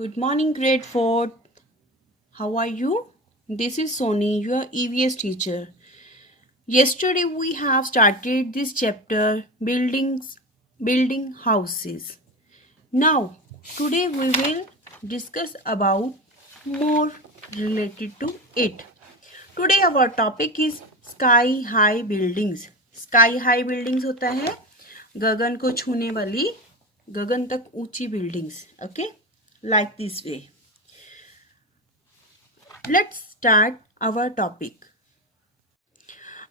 Good morning, grade 4. How are you? This is Sony, your EVS teacher. Yesterday we have started this chapter building houses. Now, today we will discuss about more related to it. Today our topic is sky high buildings. Sky high buildings होता है गगन को छूने वाली, गगन तक ऊंची buildings. Okay, like this way. Let's start our topic.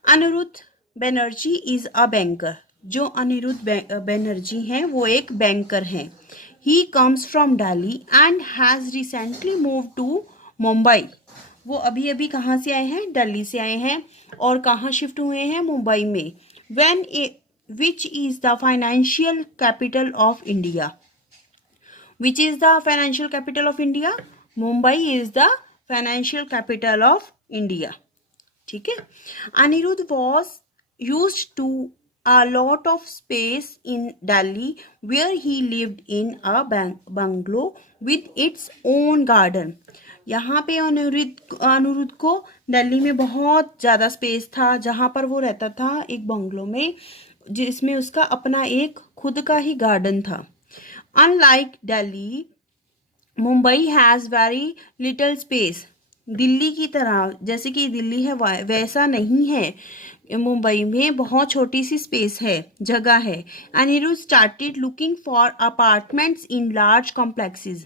Anirudh Banerjee is a banker. जो अनिरुद्ध बनर्जी हैं वो एक बैंकर हैं. He comes from Delhi and has recently move to Mumbai. वो अभी अभी कहाँ से आए हैं? दिल्ली से आए हैं. और कहाँ शिफ्ट हुए हैं? मुंबई में. Which is the financial capital of India. Which is the financial capital of India? Mumbai is the financial capital of India. ठीक है. Anirudh was used to a lot of space in Delhi where he lived in a bungalow with its own garden. यहाँ पे अनिरुद्ध को दिल्ली में बहुत ज़्यादा space था जहाँ पर वो रहता था एक बंगलो में जिसमें उसका अपना एक खुद का ही गार्डन था. Unlike Delhi, Mumbai has very little space. Delhi की तरह जैसे कि दिल्ली है वैसा नहीं है. मुंबई में बहुत छोटी सी स्पेस है, जगह है. Anirudh started looking for apartments in large complexes.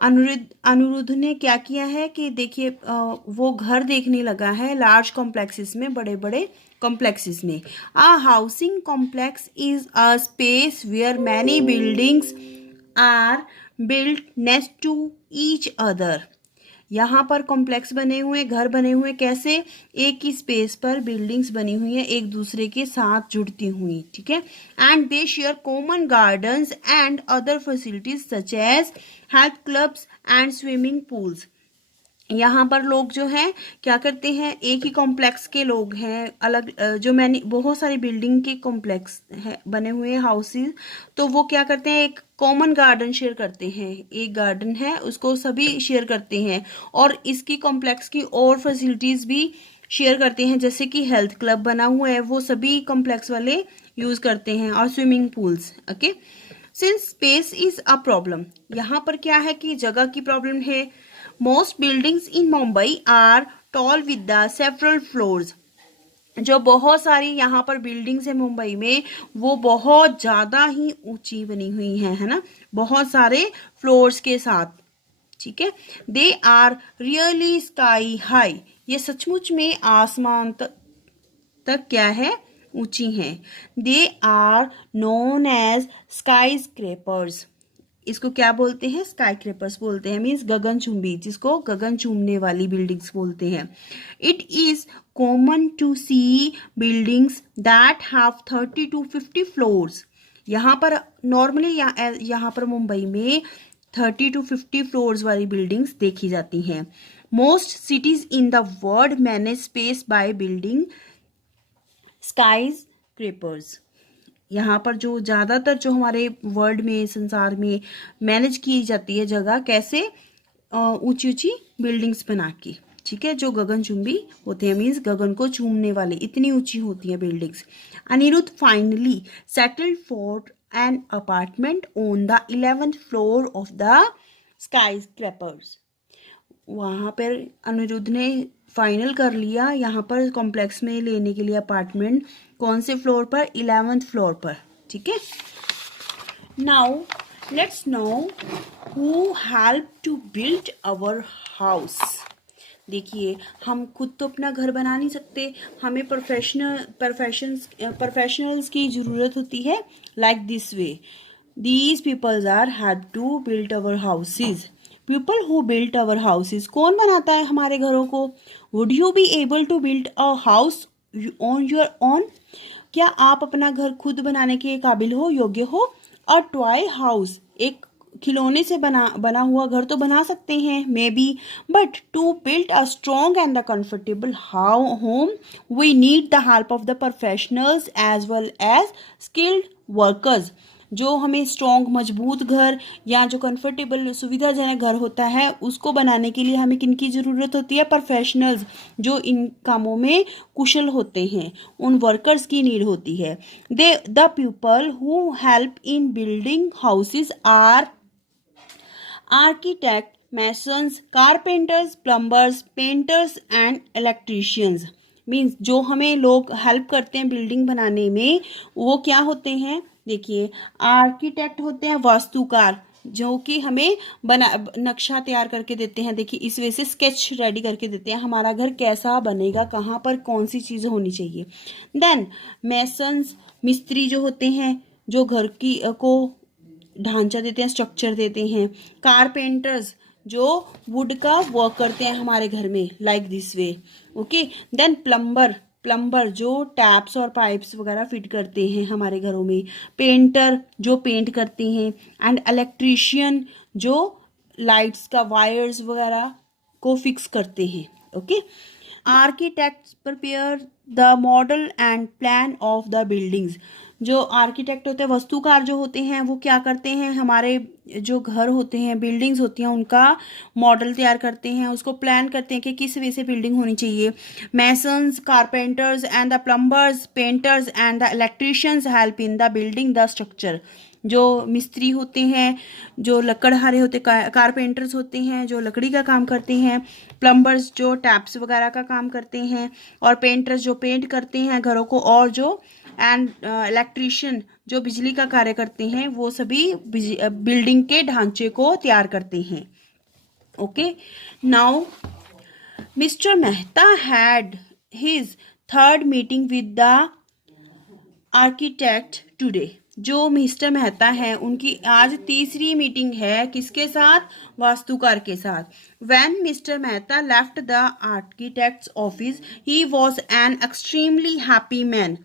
Anirudh ने क्या किया है कि देखिए वो घर देखने लगा है लार्ज कॉम्प्लेक्सेस में, बड़े बड़े कॉम्प्लेक्सेस में. A housing complex is a space where many buildings are built next to each other. यहाँ पर कॉम्प्लेक्स बने हुए, घर बने हुए, कैसे? एक ही स्पेस पर बिल्डिंग्स बनी हुई है एक दूसरे के साथ जुड़ती हुई. ठीक है. And they share common gardens and other facilities such as health clubs and swimming pools. यहाँ पर लोग जो हैं क्या करते हैं, एक ही कॉम्प्लेक्स के लोग हैं, अलग जो मैंने बहुत सारी बिल्डिंग के कॉम्प्लेक्स है बने हुए हैं हाउसेस, तो वो क्या करते हैं एक कॉमन गार्डन शेयर करते हैं. एक गार्डन है उसको सभी शेयर करते हैं और इसकी कॉम्प्लेक्स की और फैसिलिटीज़ भी शेयर करते हैं. जैसे कि हेल्थ क्लब बना हुआ है वो सभी कॉम्प्लेक्स वाले यूज़ करते हैं और swimming pools. Okay. Since space is a problem, यहाँ पर क्या है कि जगह की प्रॉब्लम है. Most buildings in Mumbai are tall with the several floors. जो बहुत सारी यहाँ पर बिल्डिंग्स है मुंबई में वो बहुत ज़्यादा ही ऊंची बनी हुई हैं, है ना, बहुत सारे फ्लोर्स के साथ. ठीक है. They are really sky high. ये सचमुच में आसमान तक क्या है? ऊंची हैं. They are known as skyscrapers. इसको क्या बोलते हैं? स्काई क्रेपर्स बोलते हैं. मीन्स गगनचुंबी, जिसको गगन चूमने वाली बिल्डिंग्स बोलते हैं. It is common to see buildings that have 30 to 50 floors. यहाँ पर नॉर्मली यहाँ पर मुंबई में 30 to 50 फ्लोर्स वाली बिल्डिंग्स देखी जाती हैं. Most cities in the world manage space by building skyscrapers. यहाँ पर जो ज़्यादातर जो हमारे वर्ल्ड में, संसार में मैनेज की जाती है जगह, कैसे? ऊंची ऊंची बिल्डिंग्स बना के. ठीक है. जो गगनचुंबी होते हैं, मीन्स गगन को चूमने वाले, इतनी ऊंची होती हैं buildings. Anirudh finally settled for an apartment on the 11th floor of the skyscrapers. वहाँ पर अनिरुद्ध ने फाइनल कर लिया यहाँ पर कॉम्प्लेक्स में लेने के लिए अपार्टमेंट. कौन से फ्लोर पर? 11th फ्लोर पर. ठीक है. Now let's know who help to build our house. देखिए हम खुद तो अपना घर बना नहीं सकते, हमें प्रोफेशनल्स की ज़रूरत होती है. Like this way these peoples are had to build our houses. People who built our houses. कौन बनाता है हमारे घरों को? Would you be able to build a house on your own. क्या आप अपना घर खुद बनाने के काबिल हो, योग्य हो? A toy house. एक खिलौने से बना हुआ घर तो बना सकते हैं maybe, but to build a strong and the comfortable home we need the help of the professionals as well as skilled workers. जो हमें स्ट्रॉन्ग मजबूत घर या जो कंफर्टेबल सुविधाजनक घर होता है उसको बनाने के लिए हमें किनकी ज़रूरत होती है? प्रोफेशनल्स, जो इन कामों में कुशल होते हैं, उन वर्कर्स की नीड होती है। The people who help in building houses are architect, masons, carpenters, plumbers, painters and electricians. Means जो हमें लोग हेल्प करते हैं बिल्डिंग बनाने में, वो क्या होते हैं? देखिए, आर्किटेक्ट होते हैं वास्तुकार, जो कि हमें बना नक्शा तैयार करके देते हैं। देखिए, इस वजह से स्केच रेडी करके देते हैं, हमारा घर कैसा बनेगा, कहाँ पर कौन सी चीज़ होनी चाहिए। देन मेसन्स, मिस्त्री जो होते हैं, जो घर की को ढांचा देते हैं, स्ट्रक्चर देते हैं। कारपेंटर्स, जो वुड का वर्क करते हैं हमारे घर में, like this way. Okay. Then plumber जो टैप्स और पाइप्स वगैरह फिट करते हैं हमारे घरों में। पेंटर, जो पेंट करते हैं। एंड इलेक्ट्रीशियन, जो लाइट्स का वायर्स वगैरह को फिक्स करते हैं। Okay. Architects prepare the model and plan of the buildings. जो आर्किटेक्ट होते हैं, वास्तुकार जो होते हैं, वो क्या करते हैं? हमारे जो घर होते हैं, बिल्डिंग्स होती हैं, उनका मॉडल तैयार करते हैं, उसको प्लान करते हैं कि किस वे से बिल्डिंग होनी चाहिए। Masons, carpenters and the plumbers, painters and the electricians help in the building the structure. जो मिस्त्री होते हैं, जो लकड़हारे होते, कारपेंटर्स होते हैं जो लकड़ी का काम करते हैं। प्लम्बर्स जो टैप्स वगैरह का काम करते हैं। और पेंटर्स जो पेंट करते हैं घरों को। और जो एंड इलेक्ट्रीशियन जो बिजली का कार्य करते हैं, वो सभी बिल्डिंग के ढांचे को तैयार करते हैं। Okay. Now mister Mehta had his third meeting with the architect today. जो मिस्टर मेहता है, उनकी आज तीसरी मीटिंग है, किसके साथ? वास्तुकार के साथ। When mister Mehta left the architects office he was an extremely happy man.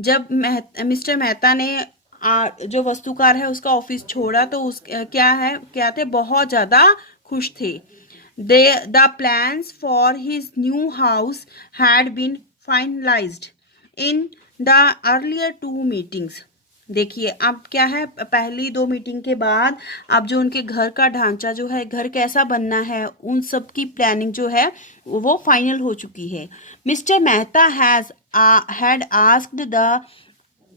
जब मिस्टर मेहता ने जो वास्तुकार है उसका ऑफिस छोड़ा, तो उस क्या थे? बहुत ज़्यादा खुश थे। The plans for his new house had been finalised in the earlier 2 meetings. देखिए, अब क्या है, पहली 2 मीटिंग के बाद अब जो उनके घर का ढांचा जो है, घर कैसा बनना है, उन सब की प्लानिंग जो है वो फाइनल हो चुकी है। Mister Mehta had asked the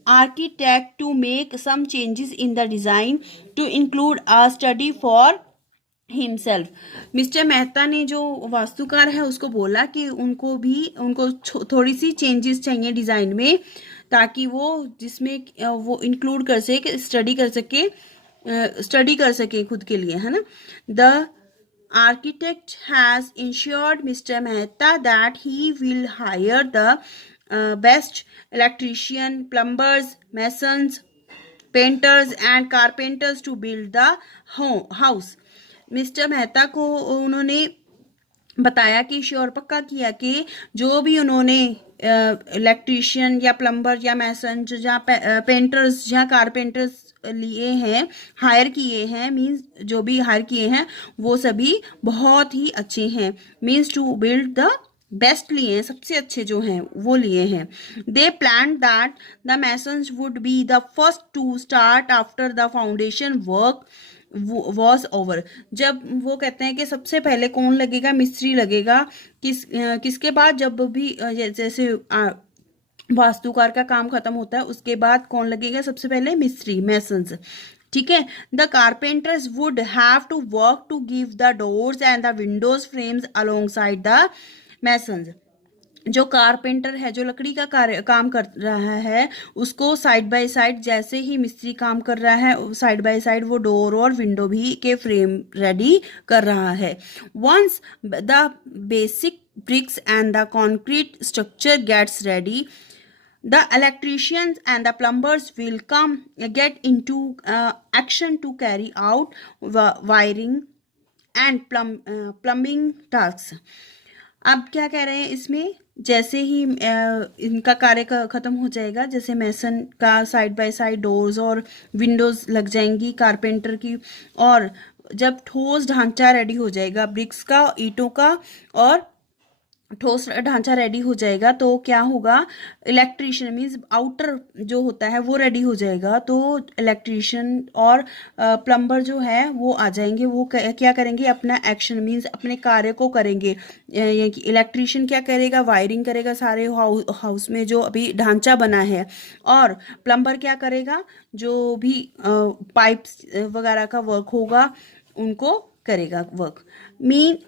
architect to make some changes in the design to include a study for himself। Mister Mehta ने जो वास्तुकार है उसको बोला कि उनको थोड़ी सी चेंजेस चाहिए डिज़ाइन में, ताकि वो जिसमें वो इंक्लूड कर सके, स्टडी कर सके खुद के लिए, है ना। The architect has ensured Mr. Mehta that he will hire the best electrician, plumbers, masons, painters and carpenters to build the house। Mister Mehta को उन्होंने बताया कि श्योर पक्का किया कि जो भी उन्होंने इलेक्ट्रीशियन या प्लम्बर या मैसन या पेंटर्स या कारपेंटर्स लिए हैं, हायर किए हैं, मीन्स जो भी हायर किए हैं वो सभी बहुत ही अच्छे हैं। Means to build the best लिए हैं, सबसे अच्छे जो हैं वो लिए हैं। They plan that the masons would be the first to start after the foundation work was over. जब वो कहते हैं कि सबसे पहले कौन लगेगा? मिस्त्री लगेगा। किसके बाद? जब भी जैसे वास्तुकार का काम खत्म होता है उसके बाद कौन लगेगा? सबसे पहले मिस्त्री, मैसन्स। ठीक है। The carpenters would have to work to give the doors and the windows frames alongside the masons. जो कारपेंटर है, जो लकड़ी का काम कर रहा है, उसको साइड बाय साइड, जैसे ही मिस्त्री काम कर रहा है साइड बाय साइड, वो डोर और विंडो भी के फ्रेम रेडी कर रहा है। Once the basic bricks and the concrete structure gets ready, the electricians and the plumbers will get into action to carry out wiring and plumbing tasks। अब क्या कह रहे हैं इसमें? जैसे ही इनका कार्य खत्म हो जाएगा, जैसे मैसन का साइड बाय साइड डोर्स और विंडोज लग जाएंगी कारपेंटर की, और जब ठोस ढांचा रेडी हो जाएगा ब्रिक्स का, ईंटों का और ठोस ढांचा रेडी हो जाएगा तो क्या होगा, इलेक्ट्रिशियन मीन्स आउटर जो होता है वो रेडी हो जाएगा, तो इलेक्ट्रिशियन और प्लम्बर जो है वो आ जाएंगे। वो क्या करेंगे, अपना एक्शन मीन्स अपने कार्य को करेंगे। इलेक्ट्रिशियन क्या करेगा, वायरिंग करेगा सारे हाउस में जो अभी ढांचा बना है, और प्लम्बर क्या करेगा, जो भी पाइप्स वगैरह का वर्क होगा उनको करेगा work. Mean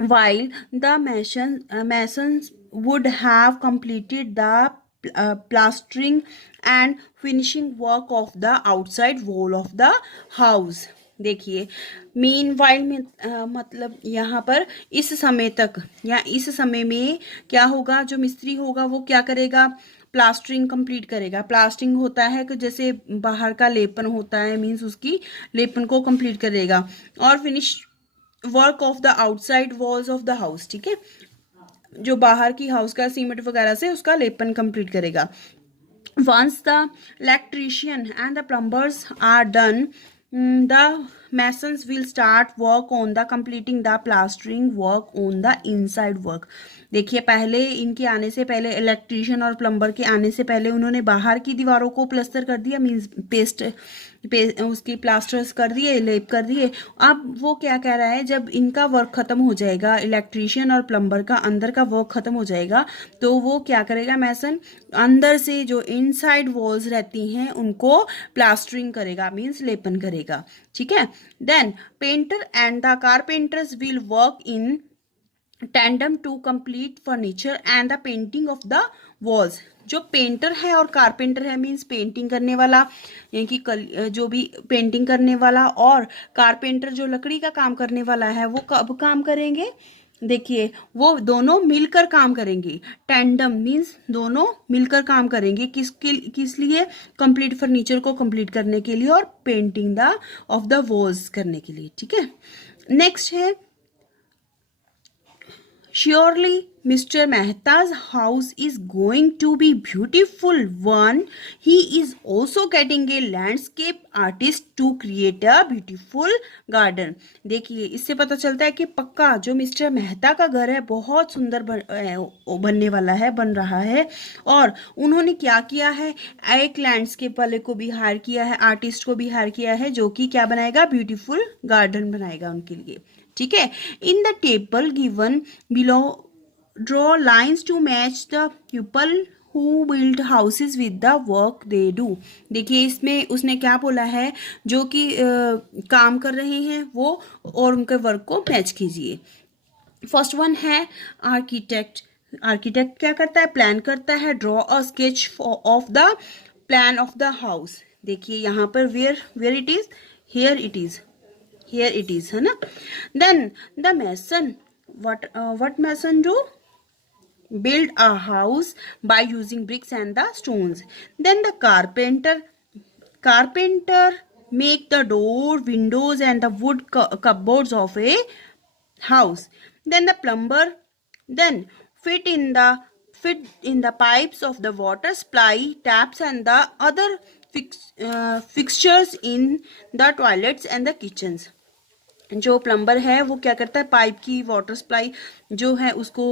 while the masons would have completed the plastering and finishing work of the outside wall of the house। देखिए मीन वाइल में मतलब यहाँ पर इस समय तक या इस समय में क्या होगा, जो मिस्त्री होगा वो क्या करेगा, प्लास्टरिंग कंप्लीट करेगा। प्लास्टरिंग होता है कि जैसे बाहर का लेपन होता है, मीन्स उसकी लेपन को कंप्लीट करेगा, और finish work of the outside walls of the house. ठीक है, जो बाहर की हाउस का सीमेंट वगैरह से उसका लेपन कंप्लीट करेगा। Once the electrician and the plumbers are done, the masons will start work on the completing the plastering work on the inside work। देखिए पहले इनके आने से पहले, इलेक्ट्रिशियन और प्लम्बर के आने से पहले उन्होंने बाहर की दीवारों को प्लस्तर कर दिया, मीन्स पेस्ट उसकी प्लास्टर्स कर दिए, लेप कर दिए। अब वो क्या कह रहा है, जब इनका वर्क खत्म हो जाएगा, इलेक्ट्रिशियन और प्लम्बर का अंदर का वर्क खत्म हो जाएगा, तो वो क्या करेगा, मैसन अंदर से जो इनसाइड वॉल्स रहती हैं उनको प्लास्टरिंग करेगा, मीन्स लेपन करेगा। ठीक है, then painter and the carpenters will work in tandem to complete furniture and the painting of the walls। जो पेंटर है और कारपेंटर है, मीन्स पेंटिंग करने वाला, यानी कि जो भी पेंटिंग करने वाला, और कारपेंटर जो लकड़ी का काम करने वाला है, वो कब काम करेंगे, देखिए वो दोनों मिलकर काम करेंगे। टैंडम मीन्स दोनों मिलकर काम करेंगे, किस लिए, कंप्लीट फर्नीचर को कंप्लीट करने के लिए और painting the of the walls करने के लिए। ठीक है, नेक्स्ट है, surely Mr. Mehta's house is going to be beautiful one। He is also getting a landscape artist to create a beautiful garden। देखिए इससे पता चलता है कि पक्का जो मिस्टर मेहता का घर है बहुत सुंदर बनने वाला है, बन रहा है। और उन्होंने क्या किया है, एक लैंडस्केप वाले को भी हायर किया है, आर्टिस्ट को भी हायर किया है, जो कि क्या बनाएगा, ब्यूटीफुल गार्डन बनाएगा उनके लिए। ठीक है, in the table given below draw lines to match the people who build houses with the work they do. देखिए इसमें उसने क्या बोला है, जो कि काम कर रहे हैं वो और उनके वर्क को मैच कीजिए। फर्स्ट वन है आर्किटेक्ट। आर्किटेक्ट क्या करता है, प्लान करता है, draw a sketch of the plan of the house. देखिए यहाँ पर where it is, here it is, है ना। Then the mason, what mason do, build a house by using bricks and the stones। then the carpenter make the door, windows and the wood cupboards of a house। then the plumber then fit in the pipes of the water supply, taps and the other fixtures in the toilets and the kitchens। जो plumber है वो क्या करता है, pipe की water supply जो है उसको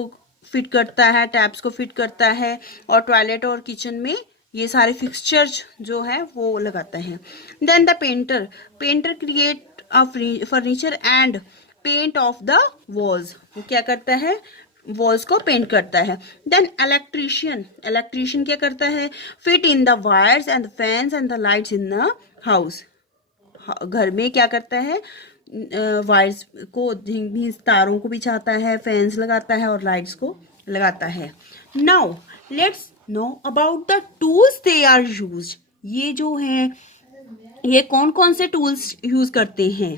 फिट करता है, टैप्स को फिट करता है, और टॉयलेट और किचन में ये सारे फिक्सचर्स जो है वो लगाता है। Then the painter create a furniture and paint of the walls. वो क्या करता है, वॉल्स को पेंट करता है। देन इलेक्ट्रिशियन क्या करता है, fit in the wires and the fans and the lights in the house. घर में क्या करता है, वायर्स को, तारों को बिछाता है, फैंस लगाता है और लाइट्स को लगाता है। Now let's know about the tools they are used. ये जो हैं ये कौन कौन से टूल्स यूज करते हैं।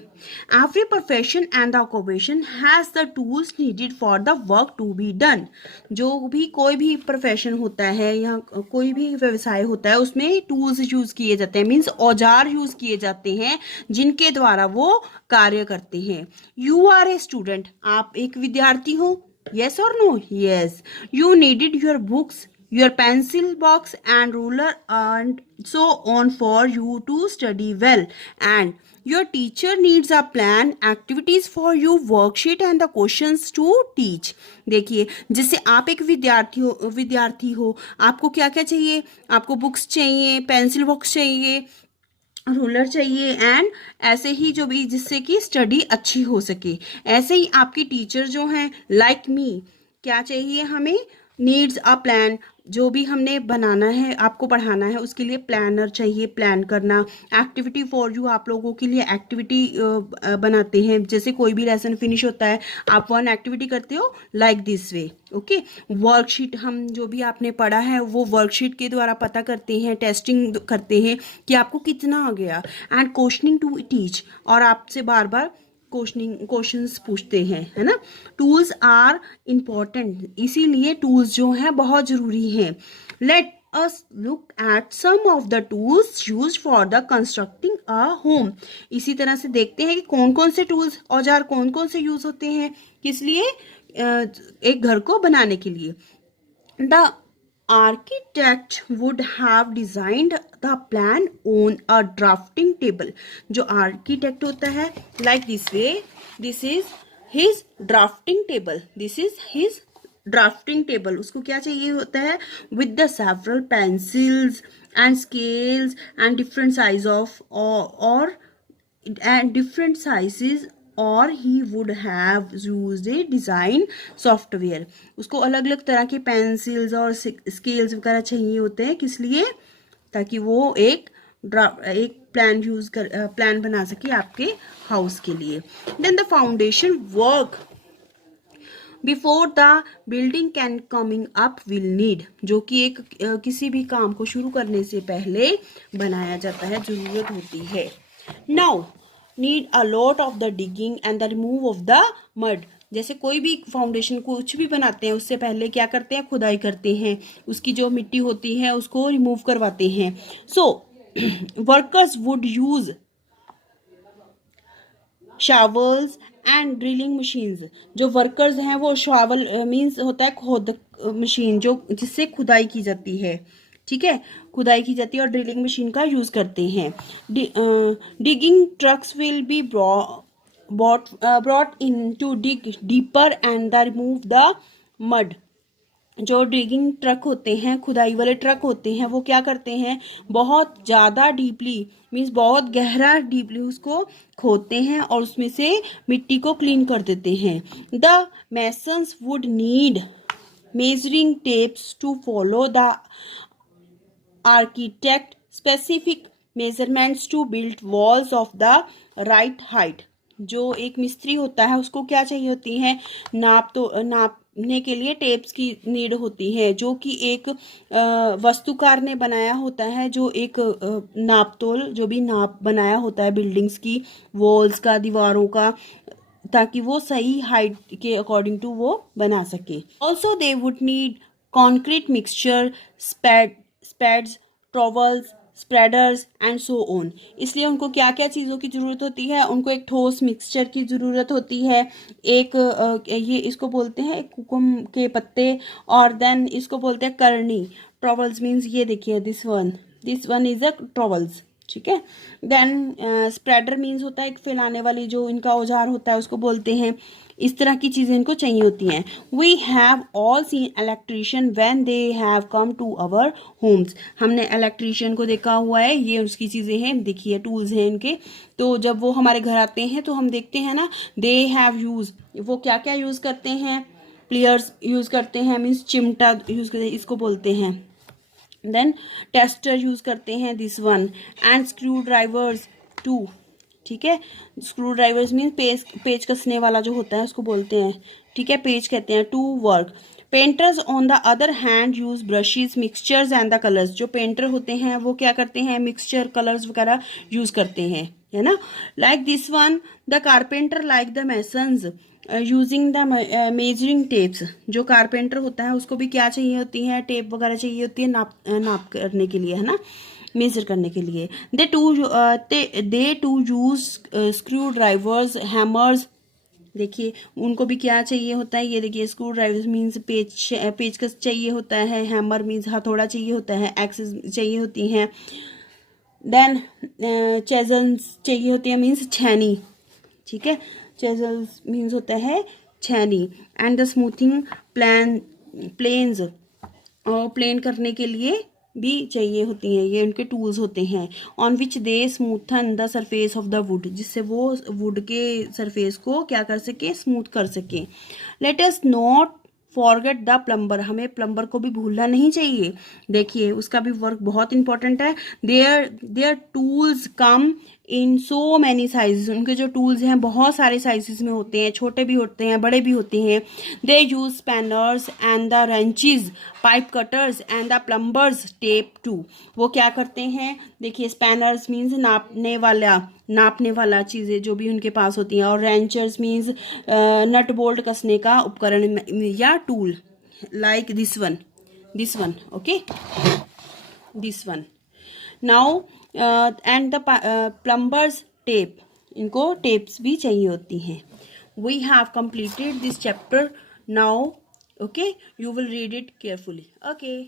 Every profession and the occupation has the tools needed for the work to be done. जो भी कोई भी प्रोफेशन होता है या कोई भी व्यवसाय होता है उसमें टूल्स यूज किए जाते हैं, मीन्स औजार यूज किए जाते हैं जिनके द्वारा वो कार्य करते हैं। यू आर ए स्टूडेंट, आप एक विद्यार्थी हो, यस और no, yes. You needed your books, your pencil box and ruler and so on for you to study well, and your teacher needs a plan, activities for you, worksheet and the questions to teach। देखिए, जैसे आप एक विद्यार्थी हो, आपको क्या क्या चाहिए? आपको बुक्स चाहिए, पेंसिल बॉक्स चाहिए, रूलर चाहिए, एंड ऐसे ही जो भी जिससे कि स्टडी अच्छी हो सके। ऐसे ही आपकी टीचर जो हैं लाइक मी, क्या चाहिए हमें? Needs a plan. जो भी हमने बनाना है, आपको पढ़ाना है, उसके लिए प्लानर चाहिए, प्लान करना। एक्टिविटी फॉर यू, आप लोगों के लिए एक्टिविटी बनाते हैं। जैसे कोई भी लेसन फिनिश होता है, आप वन एक्टिविटी करते हो like this way. Okay, worksheet, हम जो भी आपने पढ़ा है वो वर्कशीट के द्वारा पता करते हैं, टेस्टिंग करते हैं कि आपको कितना आ गया। एंड क्वेश्चनिंग टू टीच, और आपसे बार बार क्वेश्चंस पूछते हैं, है ना। टूल्स आर इम्पॉर्टेंट, इसीलिए टूल्स जो हैं बहुत ज़रूरी हैं। Let us look at some of the tools use for the constructing a home. इसी तरह से देखते हैं कि कौन कौन से टूल्स, औजार कौन कौन से यूज होते हैं, किस लिए? एक घर को बनाने के लिए। The architect would have designed the plan on a drafting table। जो architect होता है, like this way, this is his drafting table, this is his drafting table। उसको क्या चाहिए होता है? with the several pencils and scales and different size of or and different sizes, और he would have used A design software. उसको अलग अलग तरह के पेंसिल्स और स्केल्स वगैरह चाहिए होते हैं, किस लिए? ताकि वो एक प्लान बना सके आपके हाउस के लिए। Then the foundation work before the building can coming up will need, जो कि एक किसी भी काम को शुरू करने से पहले बनाया जाता है, जरूरत होती है। Now need a lot of the digging and the remove of the mud. जैसे कोई भी फाउंडेशन कुछ भी बनाते हैं, उससे पहले क्या करते हैं? खुदाई करते हैं, उसकी जो मिट्टी होती है उसको रिमूव करवाते हैं। So workers would use shovels and drilling machines. जो वर्कर्स हैं वो शावल मीन्स होता है खोद मशीन, जो जिससे खुदाई की जाती है, ठीक है, खुदाई की जाती है, और ड्रिलिंग मशीन का यूज करते हैं। Digging trucks will be brought in to dig deeper and the remove the mud. जो डिगिंग ट्रक होते हैं, खुदाई वाले ट्रक होते हैं, वो क्या करते हैं? बहुत ज़्यादा डीपली मीन्स बहुत गहरा डीपली उसको खोदते हैं और उसमें से मिट्टी को क्लीन कर देते हैं। The masons would need measuring tapes to follow the architect specific measurements to build walls of the right height। जो एक मिस्त्री होता है उसको क्या चाहिए होती है? नापने के लिए टेप्स की नीड होती है, जो कि एक वास्तुकार ने बनाया होता है, जो एक नापतोल जो भी नाप बनाया होता है बिल्डिंग्स की, वॉल्स का, दीवारों का, ताकि वो सही हाइट के अकॉर्डिंग टू वो बना सके। Also they would need concrete mixture, spades, trowels, spreaders and so on. इसलिए उनको क्या क्या चीज़ों की ज़रूरत होती है? उनको एक ठोस मिक्सचर की ज़रूरत होती है, एक ये इसको बोलते हैं कुकुम के पत्ते, और देन इसको बोलते हैं करनी। ट्रॉवल्स मीन्स ये देखिए, this one is a trowels, ठीक है। देन स्प्रेडर मीन्स होता है एक फैलाने वाली जो इनका औजार होता है, उसको बोलते हैं। इस तरह की चीज़ें इनको चाहिए होती हैं। We have all seen electrician when they have come to our homes. हमने इलेक्ट्रीशियन को देखा हुआ है, ये उसकी चीज़ें हैं, देखिए टूल्स हैं इनके। तो जब वो हमारे घर आते हैं तो हम देखते हैं ना, दे हैव यूज, वो क्या क्या यूज़ करते हैं? प्लेयर्स यूज़ करते हैं, मीन्स चिमटा यूज़ करते हैं, इसको बोलते हैं। देन टेस्टर यूज़ करते हैं, this one, and screwdrivers too, ठीक है। स्क्रू ड्राइवर्स मीन पेज कसने वाला जो होता है उसको बोलते हैं, ठीक है, पेज कहते हैं। To work. Painters on the other hand use brushes, mixtures and the colours. जो पेंटर होते हैं वो क्या करते हैं? मिक्सचर, कलर्स वगैरह यूज करते हैं, है ना। Like this one, the carpenter like the masons using the measuring tapes. जो कारपेंटर होता है उसको भी क्या चाहिए होती है? टेप वगैरह चाहिए होती है, नाप करने के लिए, है ना, मेजर करने के लिए। They too use screwdrivers, hammers देखिए उनको भी क्या चाहिए होता है, ये देखिए स्क्रू ड्राइवर मीन्स पेचकस चाहिए होता है, हैमर मीन्स हथौड़ा चाहिए होता है, एक्सेस चाहिए होती हैं, देन चेजल्स चाहिए होती है मीन्स छेनी, ठीक है, चेजल्स मीन्स होता है छेनी, एंड द स्मूथिंग प्लेन्स और प्लेन करने के लिए भी चाहिए होती हैं, ये उनके टूल्स होते हैं, on which they smoothen the surface of the wood, जिससे वो वुड के सरफेस को क्या कर सके, स्मूथ कर सके। Let us not forget the plumber, हमें प्लम्बर को भी भूलना नहीं चाहिए, देखिए उसका भी वर्क बहुत इंपॉर्टेंट है। There tools come in so many sizes, उनके जो टूल्स हैं बहुत सारे साइजेस में होते हैं, छोटे भी होते हैं बड़े भी होते हैं। They use spanners and the wrenches, pipe cutters and the plumbers tape too, वो क्या करते हैं, देखिए स्पैनर्स मीन्स नापने वाला चीज़ें जो भी उनके पास होती हैं, और रेंचर्स मीन्स नट बोल्ट कसने का उपकरण या tool, like this one okay, this one. Now and the plumbers tape, इनको टेप्स भी चाहिए होती हैं। We have completed this chapter now, okay, you will read it carefully, okay।